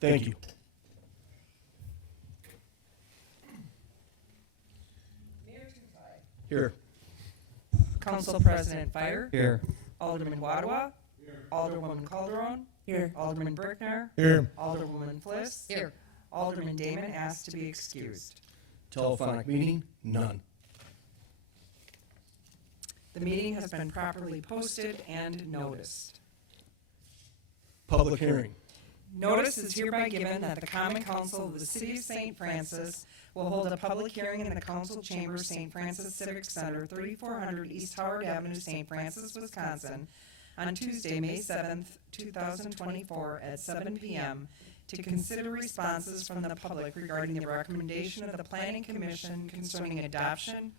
Thank you. Here. Council President Fire. Here. Alderman Wadwa. Alderwoman Calderon. Here. Alderman Brickner. Here. Alderwoman Fliss. Here. Alderman Damon asked to be excused. Telephonic meeting, none. The meeting has been properly posted and noticed. Public hearing. Notice is hereby given that the Common Council of the City of St. Francis will hold a public hearing in the Council Chamber, St. Francis Civic Center, 3400 East Howard Avenue, St. Francis, Wisconsin, on Tuesday, May 7th, 2024, at 7 p.m. to consider responses from the public regarding the recommendation of the Planning Commission concerning adoption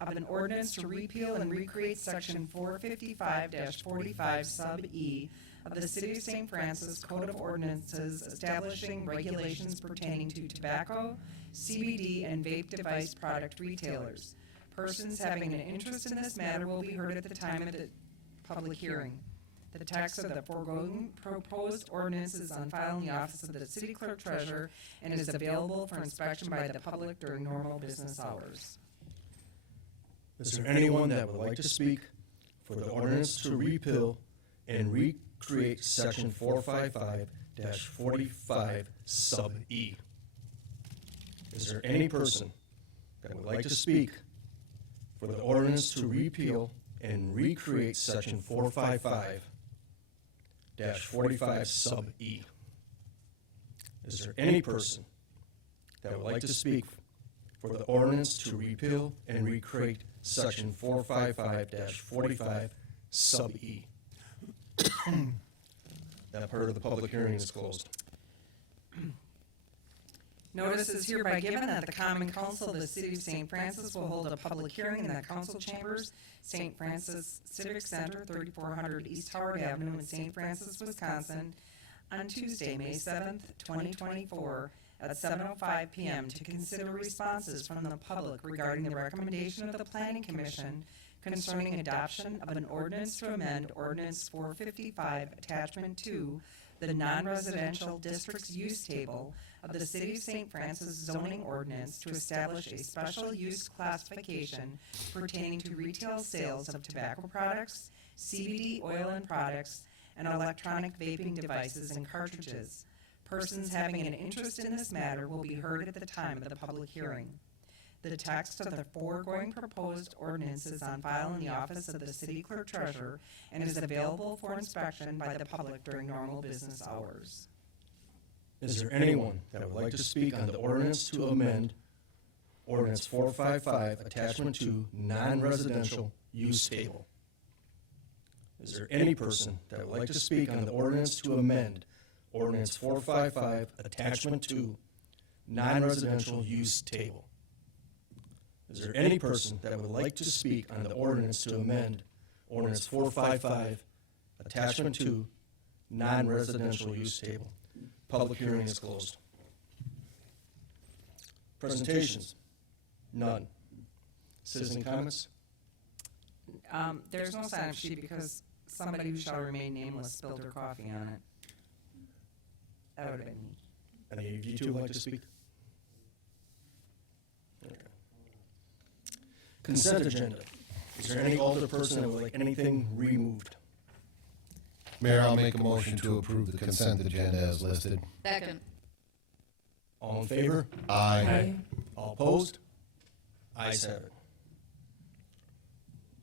of an ordinance to repeal and recreate Section 455-45 Sub-E of the City of St. Francis Code of Ordinances establishing regulations pertaining to tobacco, CBD, and vape device product retailers. Persons having an interest in this matter will be heard at the time of the public hearing. The text of the foregoing proposed ordinance is on file in the office of the City Clerk Treasurer and is available for inspection by the public during normal business hours. Is there anyone that would like to speak for the ordinance to repeal and recreate Section 455-45 Sub-E? Is there any person that would like to speak for the ordinance to repeal and recreate Section 455-45 Sub-E? Is there any person that would like to speak for the ordinance to repeal and recreate Section 455-45 Sub-E? That part of the public hearing is closed. Notice is hereby given that the Common Council of the City of St. Francis will hold a public hearing in the Council Chambers, St. Francis Civic Center, 3400 East Howard Avenue in St. Francis, Wisconsin, on Tuesday, May 7th, 2024, at 7:05 p.m. to consider responses from the public regarding the recommendation of the Planning Commission concerning adoption of an ordinance to amend Ordinance 455, Attachment 2, the non-residential districts use table of the City of St. Francis zoning ordinance to establish a special use classification pertaining to retail sales of tobacco products, CBD oil and products, and electronic vaping devices and cartridges. Persons having an interest in this matter will be heard at the time of the public hearing. The text of the foregoing proposed ordinance is on file in the office of the City Clerk Treasurer and is available for inspection by the public during normal business hours. Is there anyone that would like to speak on the ordinance to amend Ordinance 455, Attachment 2, non-residential use table? Is there any person that would like to speak on the ordinance to amend Ordinance 455, Attachment 2, non-residential use table? Is there any person that would like to speak on the ordinance to amend Ordinance 455, Attachment 2, non-residential use table? Public hearing is closed. Presentations? None. Citizen comments? There's no sign-up sheet because somebody who shall remain nameless spilled their coffee on it. That would have been me. Any of you two would like to speak? Okay. Consent agenda. Is there any older person that would like anything removed? Mayor, I'll make a motion to approve the consent agenda as listed. Second. All in favor? Aye. All opposed? Ayes have it.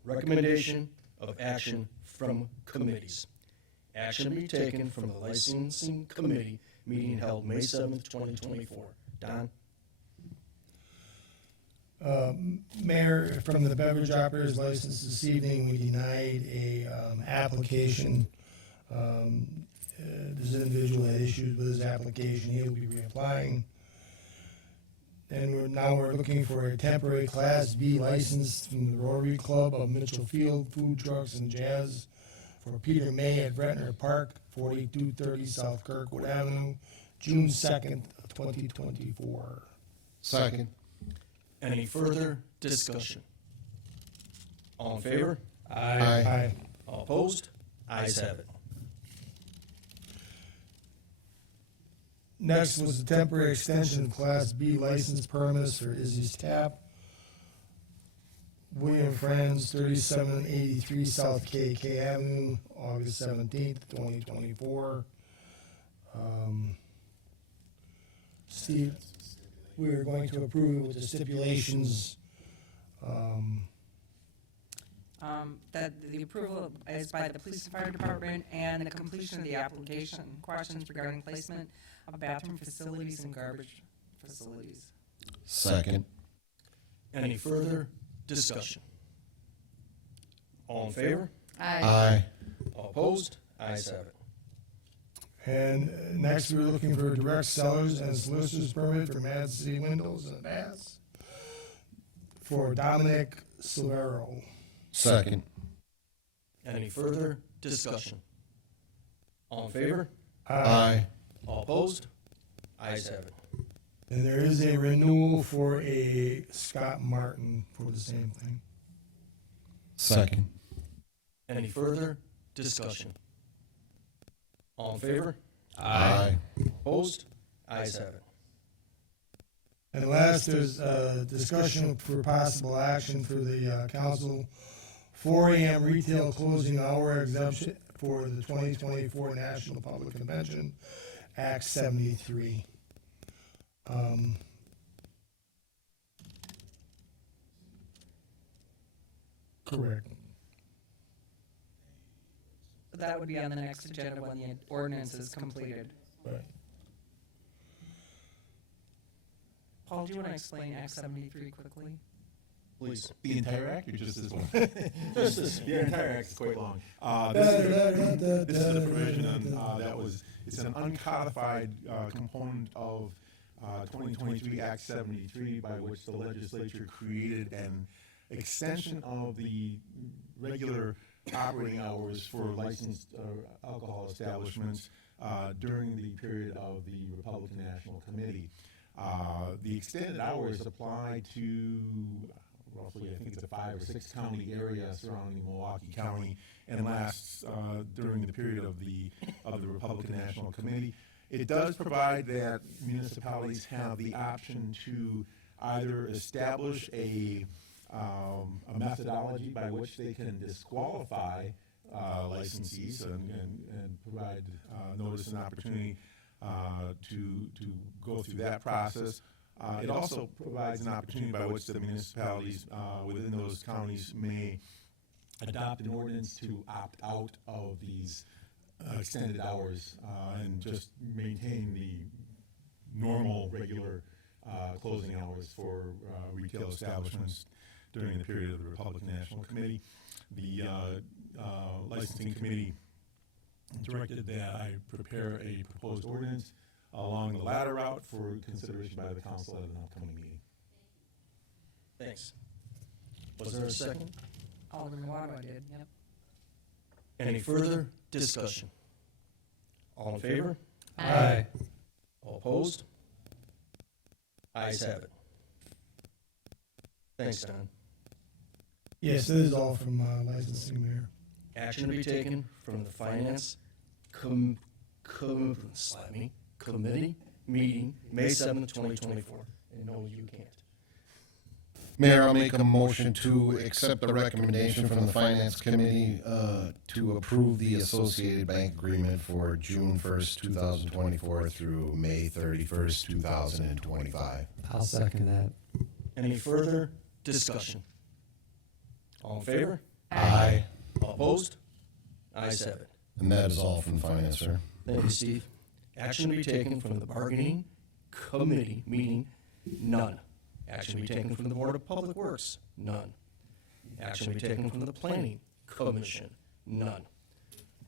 Recommendation of action from committees. Action be taken from the licensing committee meeting held May 7th, 2024. Don? Mayor, from the beverage operators license this evening, we denied a application. This individual had issues with his application. He'll be reapplying. And we're looking for a temporary Class B license from the Rotary Club of Mitchell Field Food Trucks and Jazz for Peter May at Ventnor Park, 4230 South Kirkwood Avenue, June 2nd, 2024. Second. Any further discussion? All in favor? Aye. All opposed? Ayes have it. Next was the temporary extension of Class B license permits for Izzy's Tap, William Friends, 3783 South KK Avenue, August 17th, 2024. Steve, we are going to approve it with the stipulations. That the approval is by the police and fire department and the completion of the application. Questions regarding placement of bathroom facilities and garbage facilities. Second. Any further discussion? All in favor? Aye. All opposed? Ayes have it. And next, we're looking for a direct sellers and solicitors permit for Mad City Windows and Baths for Dominic Silvero. Second. Any further discussion? All in favor? Aye. All opposed? Ayes have it. And there is a renewal for a Scott Martin for the same thing. Second. Any further discussion? All in favor? Aye. Opposed? Ayes have it. And last, there's a discussion for possible action for the council, 4 a.m. retail closing hour exemption for the 2024 National Public Convention, Act 73. Correct. That would be on the next agenda when the ordinance is completed. Right. Paul, do you want to explain Act 73 quickly? Please. The entire act, or just this one? Just this, your entire act is quite long. This is a provision it's an uncodified component of 2023 Act 73, by which the legislature created an extension of the regular operating hours for licensed alcohol establishments during the period of the Republican National Committee. The extended hours apply to roughly, I think it's a 5 or 6 county area surrounding Milwaukee County, and lasts during the period of the Republican National Committee. It does provide that municipalities have the option to either establish a methodology by which they can disqualify licensees and provide notice and opportunity to go through that process. It also provides an opportunity by which the municipalities within those counties may adopt an ordinance to opt out of these extended hours and just maintain the normal, regular closing hours for retail establishments during the period of the Republican National Committee. The licensing committee directed that I prepare a proposed ordinance along the latter route for consideration by the council at an upcoming meeting. Thanks. Was there a second? Alderman Waddell did, yep. Any further discussion? All in favor? Aye. All opposed? Ayes have it. Thanks, Don. Yes, this is all from licensing, Mayor. Action to be taken from the Finance Committee meeting, May 7th, 2024. And no, you can't. Mayor, I'll make a motion to accept the recommendation from the Finance Committee to approve the Associated Bank Agreement for June 1st, 2024 through May 31st, 2025. I'll second that. Any further discussion? All in favor? Aye. All opposed? Ayes have it. And that is all from Finance, sir. Thank you, Steve. Action to be taken from the Bargaining Committee meeting, none. Action to be taken from the Board of Public Works, none. Action to be taken from the Planning Commission, none.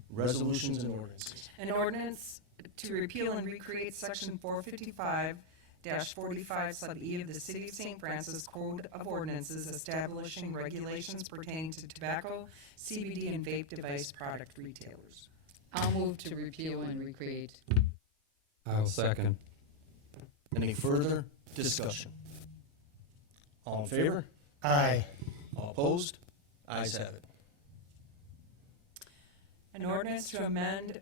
Resolutions and ordinances. An ordinance to repeal and recreate section 455-45 sub E of the City of St. Francis Code of Ordinances establishing regulations pertaining to tobacco, CBD, and vape device product retailers. I'll move to repeal and recreate. I'll second. Any further discussion? All in favor? Aye. All opposed? Ayes have it. An ordinance to amend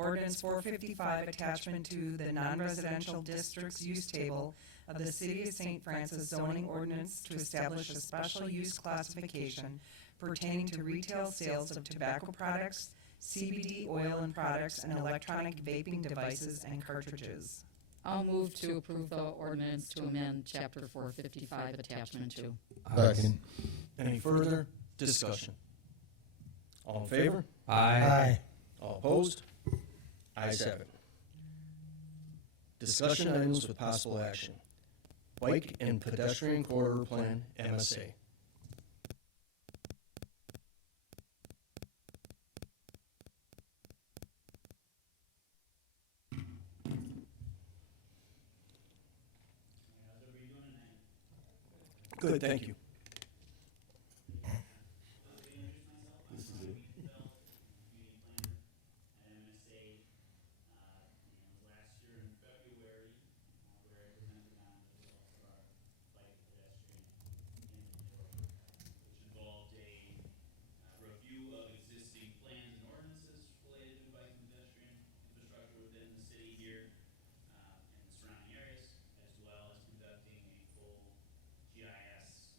Ordinance 455, attachment to the non-residential districts use table of the City of St. Francis zoning ordinance to establish a special use classification pertaining to retail sales of tobacco products, CBD oil and products, and electronic vaping devices and cartridges. I'll move to approve the ordinance to amend Chapter 455, Attachment 2. Second. Any further discussion? All in favor? Aye. All opposed? Ayes have it. Discussion items with possible action. Bike and pedestrian corridor plan, MSA. Good, thank you. Last year in February, where I presented on the results of our bike pedestrian inventory, which involved a review of existing plans and ordinances related to bike and pedestrian infrastructure within the city here and the surrounding areas, as well as conducting a full GIS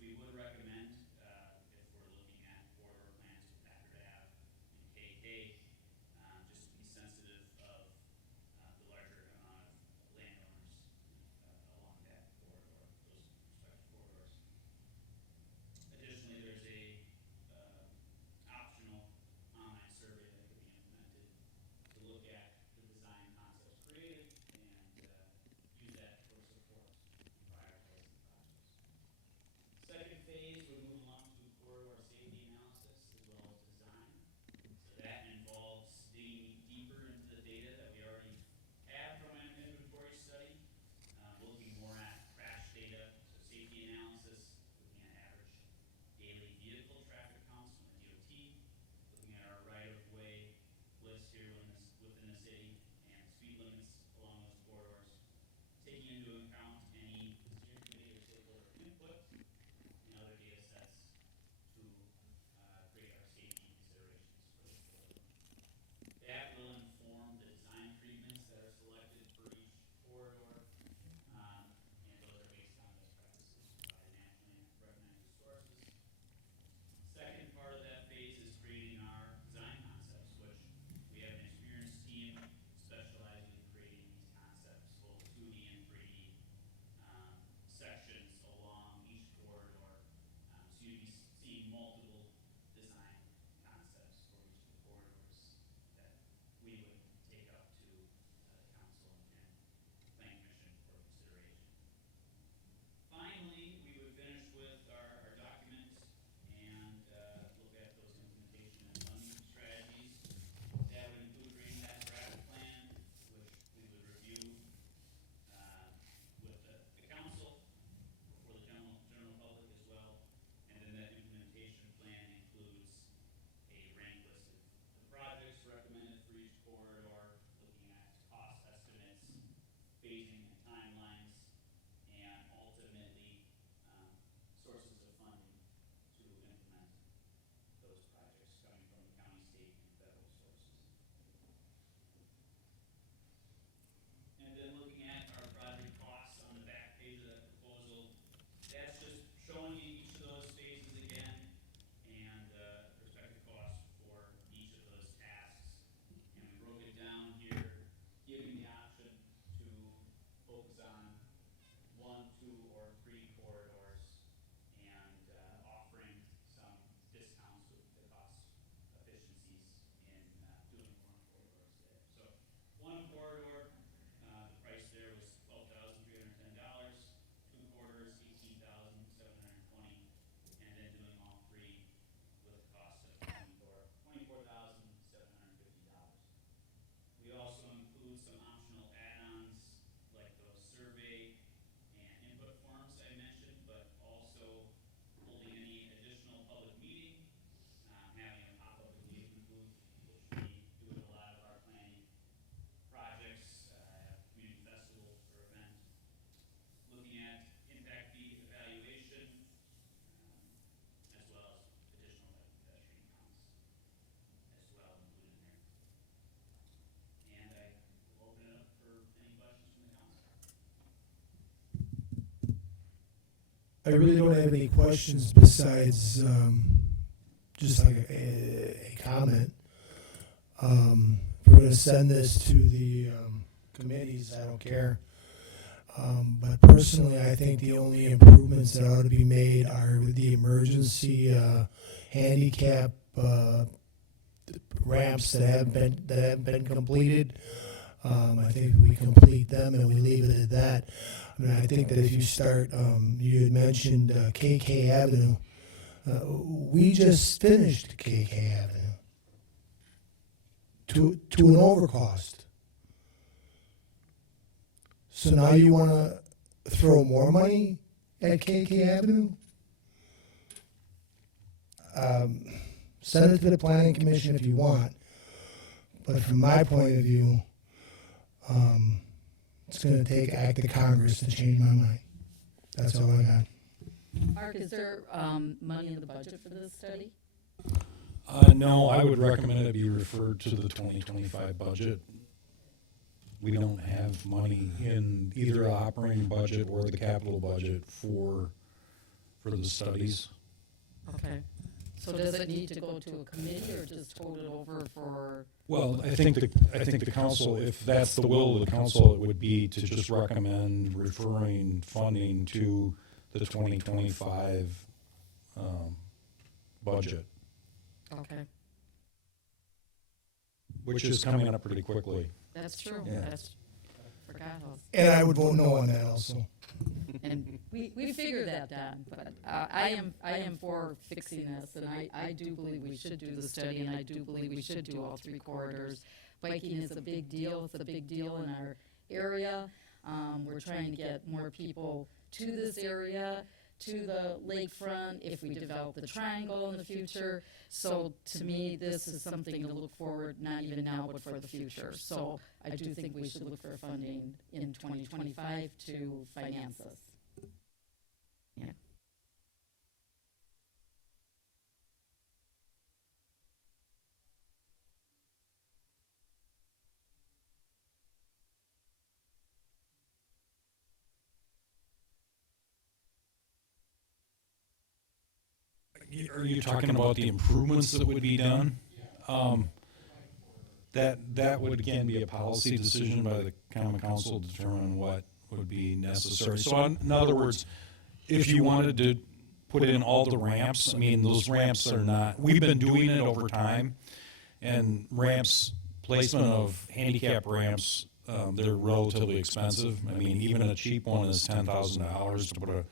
we would recommend, if we're looking at corridor plans with Packard Ave and KK, just to be sensitive of the larger amount of landowners along that corridor, those respective corridors. Additionally, there's a optional online survey that could be implemented to look at the design concepts created and use that for support in prioritizing projects. Second phase, we're moving along to corridor safety analysis as well as design. So that involves digging deeper into the data that we already have from an inventory study, looking more at crash data, so safety analysis, looking at average daily vehicle traffic counts from the DOT, looking at our right-of-way list here within the city and speed limits along those corridors, taking into account any steering committee or stakeholder input and other data sets to create our safety considerations for the corridor. That will inform the design treatments that are selected for each corridor, and those are based on best practices by nationally recognized sources. Second part of that phase is creating our design concepts, which we have an experienced team specializing in creating these concepts, both 2D and 3D sections along each corridor. So you'd be seeing multiple design concepts for each of the corridors that we would take up to the council and plan commission for consideration. Finally, we would finish with our document and look at those implementation and funding strategies. That would include creating that draft plan, which we would review with the council for the general public as well. And then that implementation plan includes a rank list of the projects recommended for each corridor, looking at cost estimates, phasing and timelines, and ultimately sources of funding to implement those projects coming from the county, state, and federal sources. And then looking at our project costs on the back page of that proposal, that's just showing you each of those phases again and respective costs for each of those tasks. And we broke it down here, giving the option to focus on 1, 2, or 3 corridors and offering some discounts with the cost efficiencies in doing one corridor instead. So one corridor, the price there was $12,310. 2 quarters, $18,720, and then doing all 3 with a cost of $24,750. We also include some optional add-ons like those survey and input forms I mentioned, but also holding any additional public meeting, having a pop-up engagement booth, which we do in a lot of our planning projects, community festival or event, looking at impact fee evaluation, as well as additional pedestrian counts as well included in there. And I will open it up for any questions from the council. I really don't have any questions besides just like a comment. If we're going to send this to the committees, I don't care. But personally, I think the only improvements that ought to be made are with the emergency handicap ramps that haven't been completed. I think we complete them and we leave it at that. I mean, I think that if you start, you had mentioned KK Avenue. We just finished KK Avenue to an overcost. So now you want to throw more money at KK Avenue? Send it to the Planning Commission if you want. But from my point of view, it's going to take act of Congress to change my mind. That's all I got. Mark, is there money in the budget for this study? No, I would recommend it be referred to the 2025 budget. We don't have money in either the operating budget or the capital budget for for the studies. Okay. So does it need to go to a committee or just hold it over for, Well, I think the council, if that's the will of the council, it would be to just recommend referring funding to the 2025 budget, okay, which is coming up pretty quickly. that's true. Yeah. That's, forgot how. And I would vote no on that also. And we figured that, Don, but I am for fixing this, and I do believe we should do the study, and I do believe we should do all three corridors. Biking is a big deal, it's a big deal in our area. We're trying to get more people to this area, to the lakefront, if we develop the triangle in the future. So to me, this is something to look forward, not even now, but for the future. So I do think we should look for funding in 2025 to finance this. Yeah. Are you talking about the improvements that would be done? That would again be a policy decision by the common council to determine what would be necessary. So in other words, if you wanted to put in all the ramps, I mean, those ramps are not, we've been doing it over time, and ramps, placement of handicap ramps, they're relatively expensive. I mean, even a cheap one is $10,000 to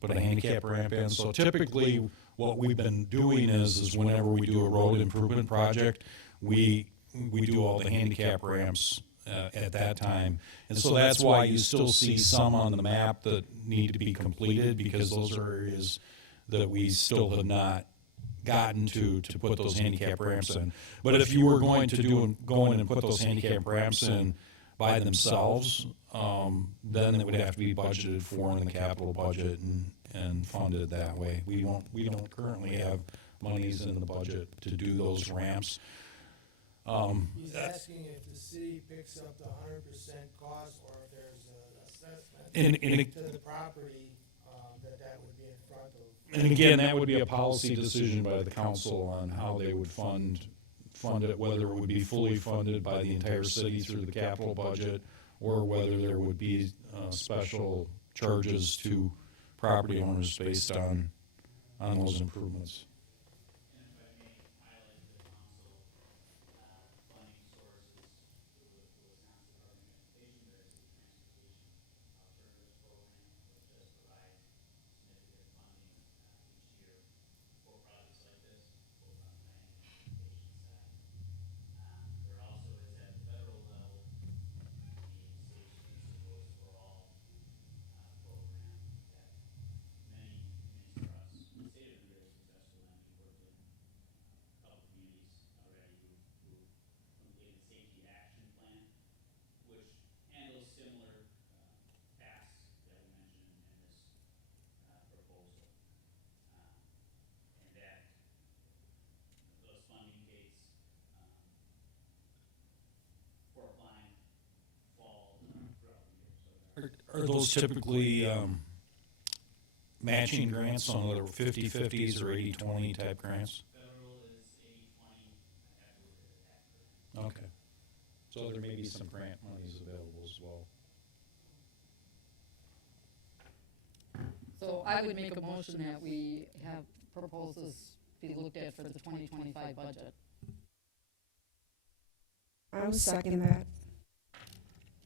put a handicap ramp in. So typically, what we've been doing is whenever we do a road improvement project, we do all the handicap ramps at that time. And so that's why you still see some on the map that need to be completed, because those are areas that we still have not gotten to put those handicap ramps in. But if you were going to go in and put those handicap ramps in by themselves, then it would have to be budgeted for in the capital budget and funded that way. We don't currently have monies in the budget to do those ramps. He's asking if the city picks up the 100% cost, or if there's an assessment to the property, that would be in front of. And again, that would be a policy decision by the council on how they would fund it, whether it would be fully funded by the entire city through the capital budget, or whether there would be special charges to property owners based on those improvements. And if I may highlight to the council, funding sources with the Wisconsin Department of Education, there is a transportation alternatives program, which does provide significant funding each year for projects like this, both on the planning and education side. There also is at the federal level, the Safe Streets and Roads for All program that many communities across the state have been very successful in. We've worked with a couple communities already who completed safety action plan, which handles similar tasks that we mentioned in this proposal. And that those funding dates for applying fall throughout the year. So there are Are those typically matching grants on other 50/50s or 80/20 type grants? federal is 80/20. I have to look at the tax rate. Okay. So there may be some grant monies available as well. So I would make a motion that we have proposals be looked at for the 2025 budget. I will second that.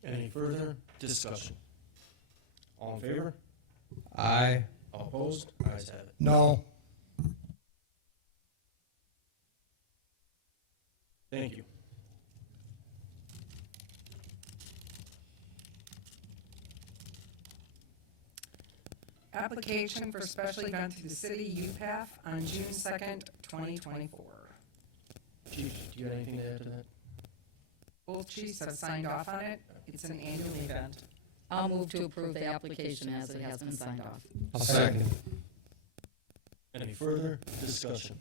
Any further discussion? All in favor? Aye. All opposed? Ayes have it. No. Thank you. Application for special event to the city UPAF on June 2nd, 2024. Chief, do you have anything to add to that? Both chiefs have signed off on it. It's an annual event. I'll move to approve the application as it has been signed off. I'll second. Any further discussion?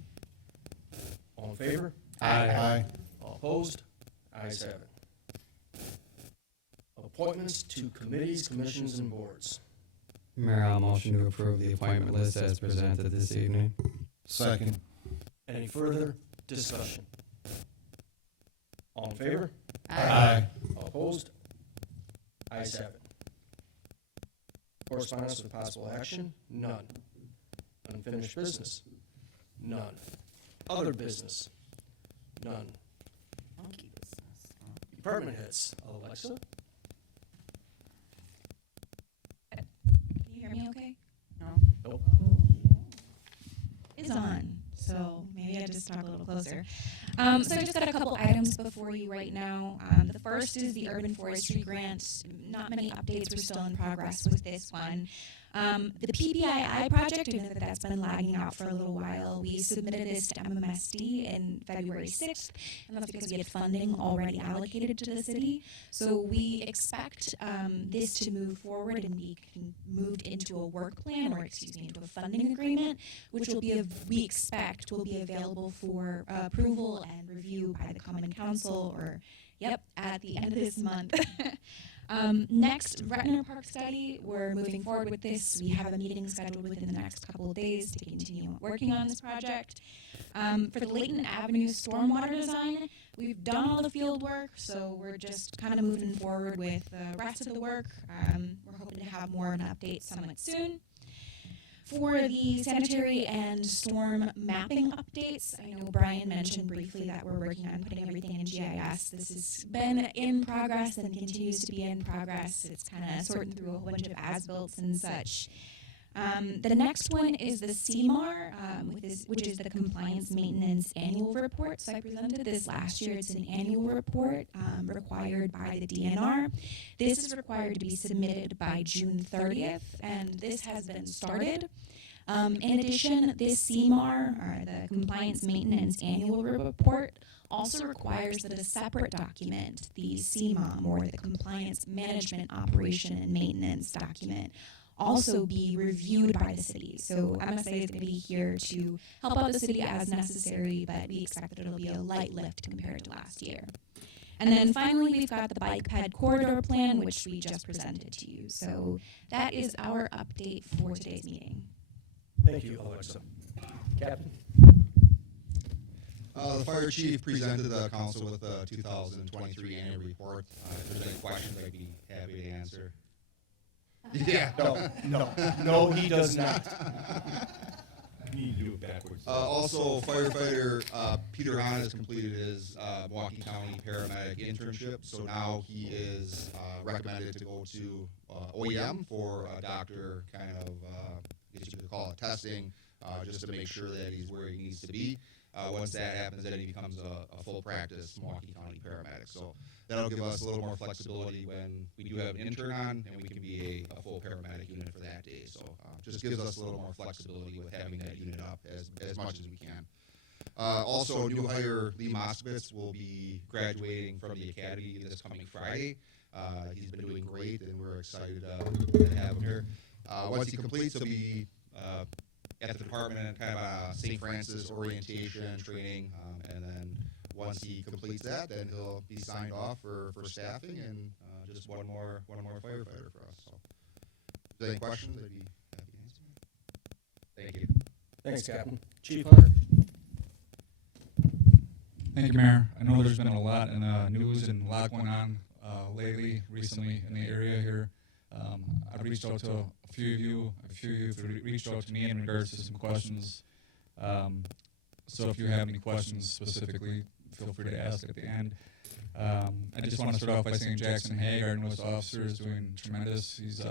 All in favor? Aye. All opposed? Ayes have it. Appointments to committees, commissions, and boards. Mayor, I'll motion to approve the appointment list as presented this evening. Second. Any further discussion? All in favor? Aye. All opposed? Ayes have it. Correspondence with possible action? None. Unfinished business? None. Other business? None. Monkey business. Department heads? Alexa? Can you hear me okay? No? Nope. It's on, so maybe I just talk a little closer. So I just got a couple items before you right now. The first is the urban forestry grant. Not many updates. We're still in progress with this one. The PBII project, I know that that's been lagging out for a little while. We submitted this to MMSD in February 6th, and that's because we had funding already allocated to the city. So we expect this to move forward and be moved into a work plan, or excuse me, into a funding agreement, which will be, we expect, will be available for approval and review by the Common Council, or, yep, at the end of this month. Next, Retner Park study. We're moving forward with this. We have a meeting scheduled within the next couple of days to continue working on this project. For the Layton Avenue stormwater design, we've done all the field work, so we're just kind of moving forward with the rest of the work. We're hoping to have more of an update somewhat soon. For the sanitary and storm mapping updates, I know Brian mentioned briefly that we're working on putting everything in GIS. This has been in progress and continues to be in progress. It's kind of sorting through a whole bunch of as-built and such. The next one is the CMAR, which is the Compliance Maintenance Annual Report. So I presented this last year. It's an annual report required by the DNR. This is required to be submitted by June 30th, and this has been started. In addition, this CMAR, or the Compliance Maintenance Annual Report, also requires that a separate document, the CMOM, or the Compliance Management Operation and Maintenance document, also be reviewed by the city. So MSA is going to be here to help out the city as necessary, but we expect that it'll be a light lift compared to last year. And then finally, we've got the bike ped corridor plan, which we just presented to you. So that is our update for today's meeting. Thank you, Alexa. Captain? The fire chief presented the council with the 2023 annual report. If there's any questions, I'd be happy to answer. Yeah. No, he does not. You need to do it backwards. Also, firefighter Peter Hahn has completed his Milwaukee County paramedic internship, so now he is recommended to go to OEM for a doctor kind of, I guess you could call it testing, just to make sure that he's where he needs to be. Once that happens, then he becomes a full practice Milwaukee County paramedic. So that'll give us a little more flexibility when we do have an intern on, and we can be a full paramedic unit for that day. So just gives us a little more flexibility with having that unit up as much as we can. Also, new hire Lee Moskowitz will be graduating from the academy this coming Friday. He's been doing great, and we're excited to have him here. Once he completes, he'll be at the department, kind of a St. Francis orientation training, and then once he completes that, then he'll be signed off for staffing and just one more firefighter for us. So, if there's any questions, I'd be happy to answer. Thank you. Thanks, Captain. Chief Hunter? Thank you, Mayor. I know there's been a lot in news and a lot going on recently in the area here. I've reached out to a few of you have reached out to me in regards to some questions. So if you have any questions specifically, feel free to ask at the end. I just want to start off by saying Jackson Haig, our newest officer, is doing tremendous. He's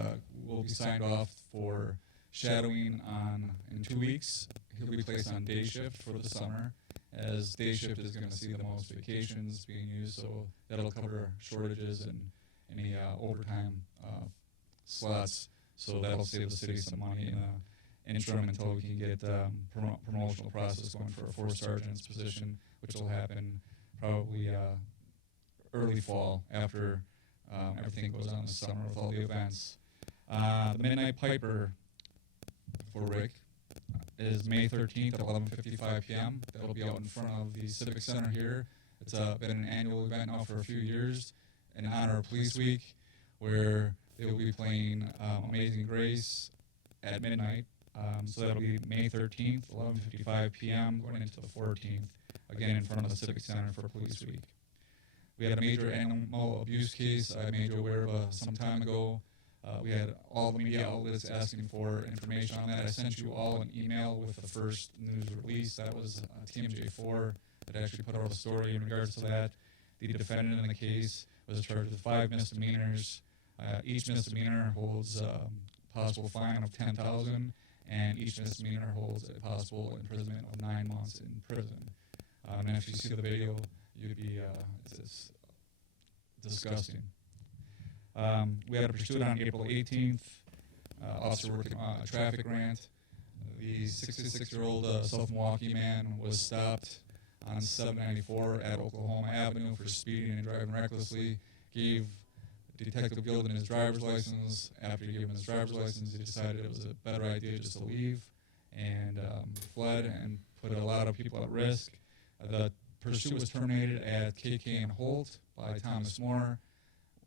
will be signed off for shadowing in 2 weeks. He'll be placed on day shift for the summer, as day shift is going to see the most vacations being used, so that'll cover shortages and any overtime slots, so that'll save the city some money in the interim until we can get promotional process going for a 4 sergeant's position, which will happen probably early fall after everything goes on this summer with all the events. The Midnight Piper for Rick is May 13th at 11:55 p.m. That'll be out in front of the Civic Center here. It's been an annual event now for a few years in honor of Police Week, where they will be playing Amazing Grace, at midnight. So that'll be May 13th, 11:55 p.m., going into the 14th, again in front of the Civic Center for Police Week. We had a major animal abuse case I made you aware of some time ago. We had all the media outlets asking for information on that. I sent you all an email with the first news release. That was TMJ4 that actually put out a story in regards to that. The defendant in the case was charged with 5 misdemeanors. Each misdemeanor holds a possible fine of $10,000, and each misdemeanor holds a possible imprisonment of 9 months in prison. And if you see the video, you'd be it's disgusting. We had a pursuit on April 18th. Officer working on a traffic grant. The 66-year-old South Milwaukee man was stopped on 794 at Oklahoma Avenue for speeding and driving recklessly. Gave Detective Gilden his driver's license. After he gave him his driver's license, he decided it was a better idea just to leave and fled and put a lot of people at risk. The pursuit was terminated at KK and Holt by Thomas Moore,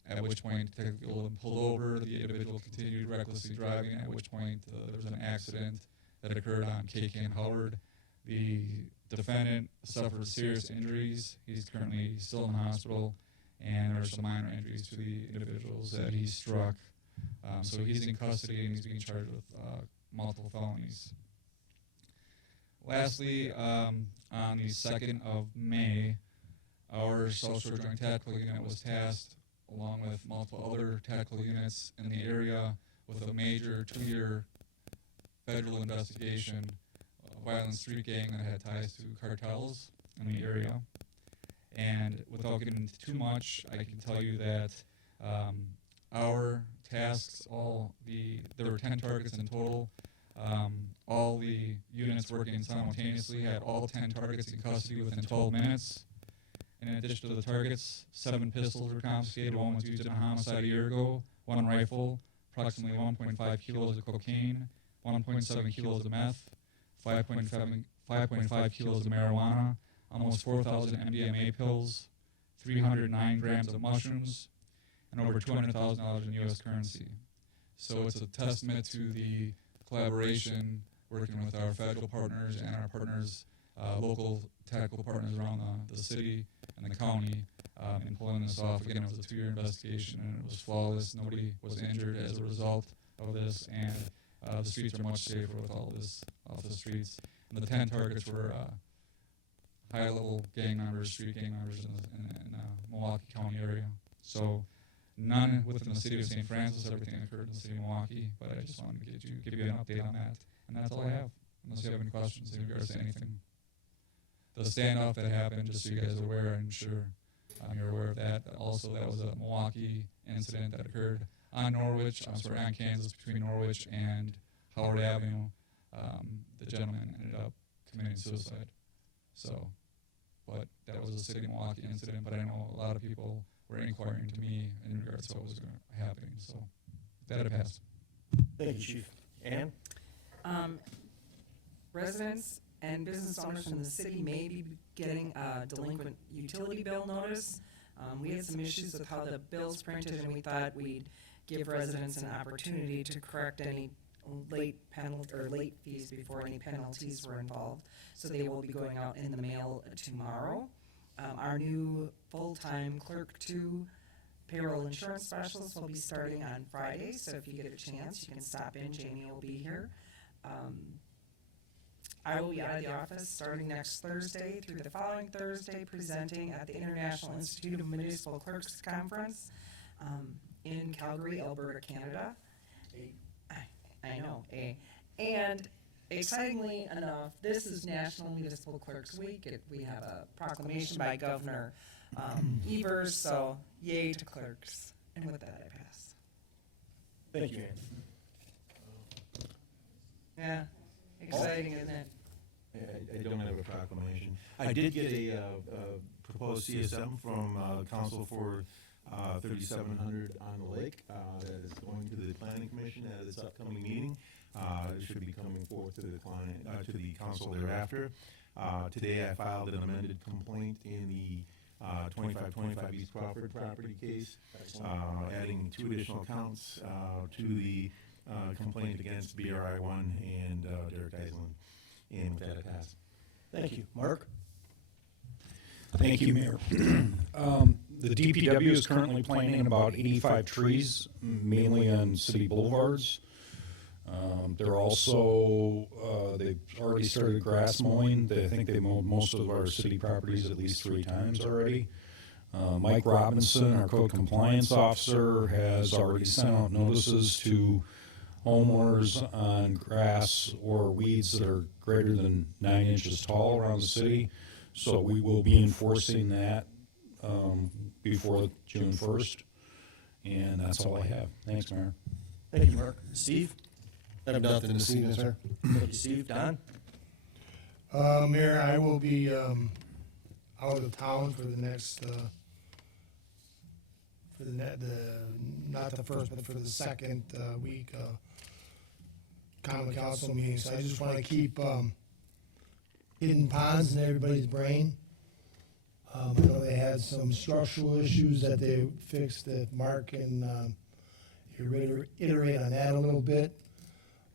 at which point Detective Gilden pulled over. The individual continued recklessly driving, at which point there was an accident that occurred on KK and Howard. The defendant suffered serious injuries. He's currently still in the hospital, and there are some minor injuries to the individuals that he struck. So he's in custody and he's being charged with multiple felonies. Lastly, on the 2nd of May, our South Shore Joint Tactical Unit was tasked, along with multiple other tactical units in the area, with a major 2-year federal investigation of a violent street gang that had ties to cartels in the area. And without getting into too much, I can tell you that our tasks, there were 10 targets in total. All the units working simultaneously had all 10 targets in custody within 12 minutes. In addition to the targets, 7 pistols were confiscated. 1 was used in a homicide a year ago, 1 rifle, approximately 1.5 kilos of cocaine, 1.7 kilos of meth, 5.5 kilos of marijuana, almost 4,000 MDMA pills, 309 grams of mushrooms, and over $200,000 in U.S. currency. So it's a testament to the collaboration working with our federal partners and our partners, local tactical partners around the city and the county in pulling this off. Again, it was a 2-year investigation and it was flawless. Nobody was injured as a result of this, and the streets are much safer with all this off the streets. And the 10 targets were high-level gang members, street gang members in the Milwaukee County area. So none within the city of St. Francis. Everything occurred in the city of Milwaukee, but I just wanted to give you an update on that. And that's all I have, unless you have any questions in regards to anything. The standoff that happened, just so you guys are aware, I'm sure you're aware of that. Also, that was a Milwaukee incident that occurred on on Kansas, between Norwich and Howard Avenue. The gentleman ended up committing suicide. So, but that was a city of Milwaukee incident, but I know a lot of people were inquiring to me in regards to what was happening. So, that had passed. Thank you, Chief. Ann? Residents and business owners from the city may be getting a delinquent utility bill notice. We had some issues with how the bill's printed, and we thought we'd give residents an opportunity to correct any late fees before any penalties were involved. So they will be going out in the mail tomorrow. Our new full-time Clerk 2 payroll insurance specialist will be starting on Friday, so if you get a chance, you can stop in. Jamie will be here. I will be out of the office starting next Thursday through the following Thursday, presenting at the International Institute of Municipal Clerks Conference in Calgary, Alberta, Canada. I know. And excitingly enough, this is National Municipal Clerks Week. We have a proclamation by Governor Evers, so yay to clerks. And with that, I pass. Thank you, Ann. Yeah, exciting, isn't it? I don't have a proclamation. I did get a proposed CSM from Council for 3700 on the Lake that is going to the Planning Commission at its upcoming meeting. It should be coming forth to the council thereafter. Today I filed an amended complaint in the 2525 East Crawford property case, adding 2 additional counts to the complaint against BRI1 and Derek Eisland. And with that, I pass. Thank you. Mark? Thank you, Mayor. The DPW is currently planting about 85 trees, mainly on city boulevards. They're also, they've already started grass mowing. I think they mowed most of our city properties at least 3 times already. Mike Robinson, our code compliance officer, has already sent out notices to homeowners on grass or weeds that are greater than 9 inches tall around the city. So we will be enforcing that before June 1st. And that's all I have. Thanks, Mayor. Thank you, Mark. Steve? I have nothing this evening, sir. Thank you, Steve. Don? Mayor, I will be out of town for the next, not the first, but for the second week common council meeting. So I just want to keep hidden ponds in everybody's brain. I know they had some structural issues that they fixed that Mark can iterate on that a little bit.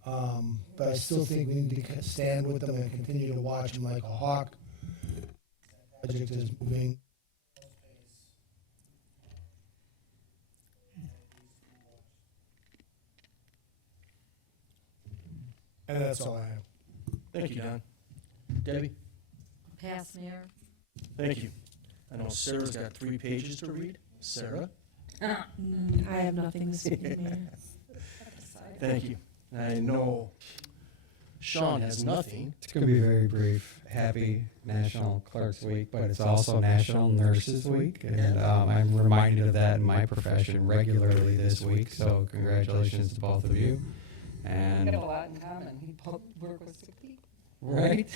But I still think we need to stand with them and continue to watch them like a hawk. The project is moving. And that's all I have. Thank you, Don. Debbie? Pass, Mayor. Thank you. I know Sarah's got 3 pages to read. Sarah? I have nothing this evening, Mayor. Thank you. I know Sean has nothing. It's going to be very brief. Happy National Clerks Week, but it's also National Nurses Week, and I'm reminded of that in my profession regularly this week, so congratulations to both of you. We And, got a lot in common. We both work with sick people. right?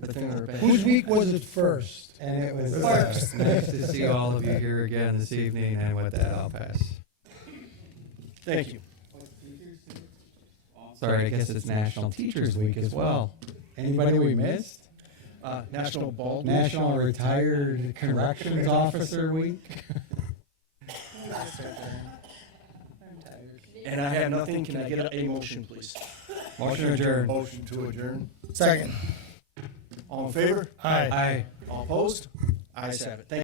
Good thing we're back. Whose week was it first? And it was First. nice to see all of you here again this evening, and with that, I'll pass. Thank you. Sorry, I guess it's National Teachers Week as well. Anybody we missed? National Bald. National Retired Corrections Officer Week. And I have nothing. Can I get a motion, please? Motion adjourned. Motion to adjourn. Second. All in favor? Aye. Aye. All opposed? Ayes have it. Thank